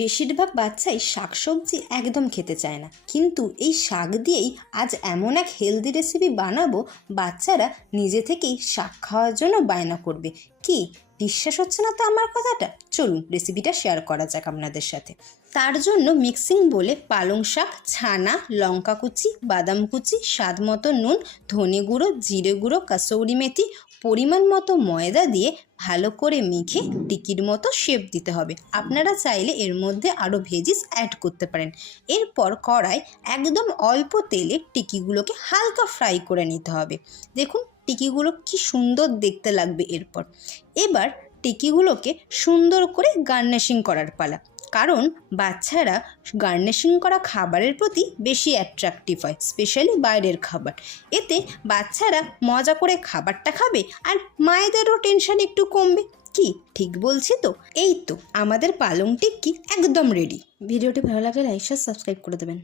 বেশিরভাগ বাচ্চাই শাকসবজি একদম খেতে চায় না, কিন্তু এই শাক দিয়েই আজ এমন এক হেলদি রেসিপি বানাবো বাচ্চারা নিজে থেকেই শাক খাওয়ার জন্য বায়না করবে। কি বিশ্বাস হচ্ছে না তো আমার কথাটা? চলুন রেসিপিটা শেয়ার করা যাক আপনাদের সাথে। তার জন্য মিক্সিং বলে পালং শাক, ছানা, লঙ্কা কুচি, বাদাম কুচি, স্বাদ মতো নুন, ধনে গুঁড়ো, জিরে গুঁড়ো, কাসৌরি মেথি, পরিমাণ মতো ময়দা দিয়ে ভালো করে মেখে টিকির মতো শেপ দিতে হবে। আপনারা চাইলে এর মধ্যে আরও ভেজিস অ্যাড করতে পারেন। এরপর কড়াই একদম অল্প তেলে টিকিগুলোকে হালকা ফ্রাই করে নিতে হবে। দেখুন টিকিগুলো কি সুন্দর দেখতে লাগবে। এবার টিকিগুলোকে সুন্দর করে গার্নিশিং করার পালা, কারণ বাচ্চারা গার্নিশিং করা খাবারের প্রতি বেশি অ্যাট্রাকটিভ হয়, স্পেশালি বাইরের খাবার। এতে বাচ্চারা মজা করে খাবারটা খাবে আর মায়েদেরও টেনশন একটু কমবে। কি ঠিক বলছি তো? এই তো আমাদের পালং টিক্কি একদম রেডি। ভিডিওটি ভালো লাগলে লাইক শেয়ার সাবস্ক্রাইব করে দেবেন।